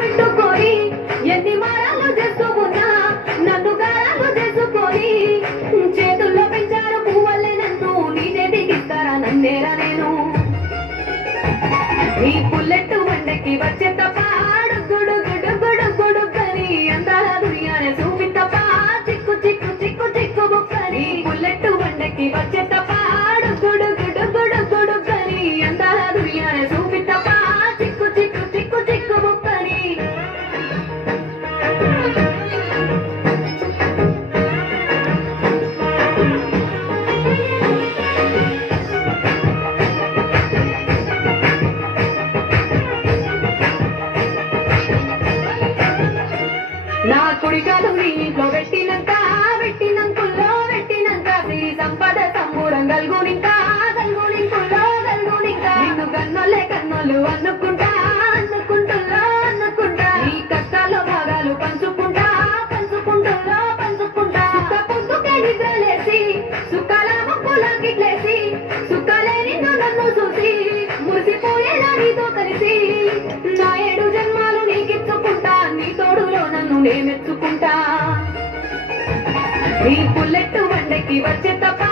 పెట్టుకొని ఎన్ని మారాలు చేస్తూ ఉన్నా నన్ను గారాలు చేసుకొని చేతుల్లో పెంచారు పువ్వులే నన్ను నీ చేతికి ఇస్తారా నన్నేరా నేను నీ బుల్లెట్ వండకి వచ్చే తప్ప గుడు గుడు గుడు గుడు కని అందాల దునియానే చూపి తప్ప చిక్కు చిక్కు చిక్కు చిక్కు బుక్కని బుల్లెట్ వండకి వచ్చే తప్ప గుడు గుడు గుడు గుడు కని అందాల దునియానే చూపి తప్ప చిక్కు చిక్కు చిక్కు చిక్కు బుక్కని నా కుడికాలు నీ ఇంట్లో పెట్టినంకుల్లో పెట్టినంక శ్రీ సంపద సంబూరం గల్గునింకా నిన్ను కన్నోళ్ళు అనుకుంటా నీ కష్టాల్లో భాగాలు పంచుకుంటా సుఖ పొద్దుకే నిద్రలేసి సుఖాల ముక్కులాకిట్లేసి సుఖాలే నిన్ను నన్ను చూసి మురిసిపోయేలా నీతో కలిసి నా 7 జన్మాలు నీకిచ్చుకుంటా నీ తోడులో నన్ను నేమెచ్చుకుంటా నీ బుల్లెట్ వండకి వచ్చే తప్ప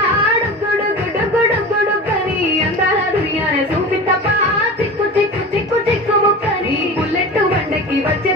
గుడు గుడు గుడు గుడు కని అందాల దునియానే చూపి తప్ప చిక్కు చిక్కు చిక్కు చిక్కు బుక్కని బుల్లెట్ వండకి వచ్చే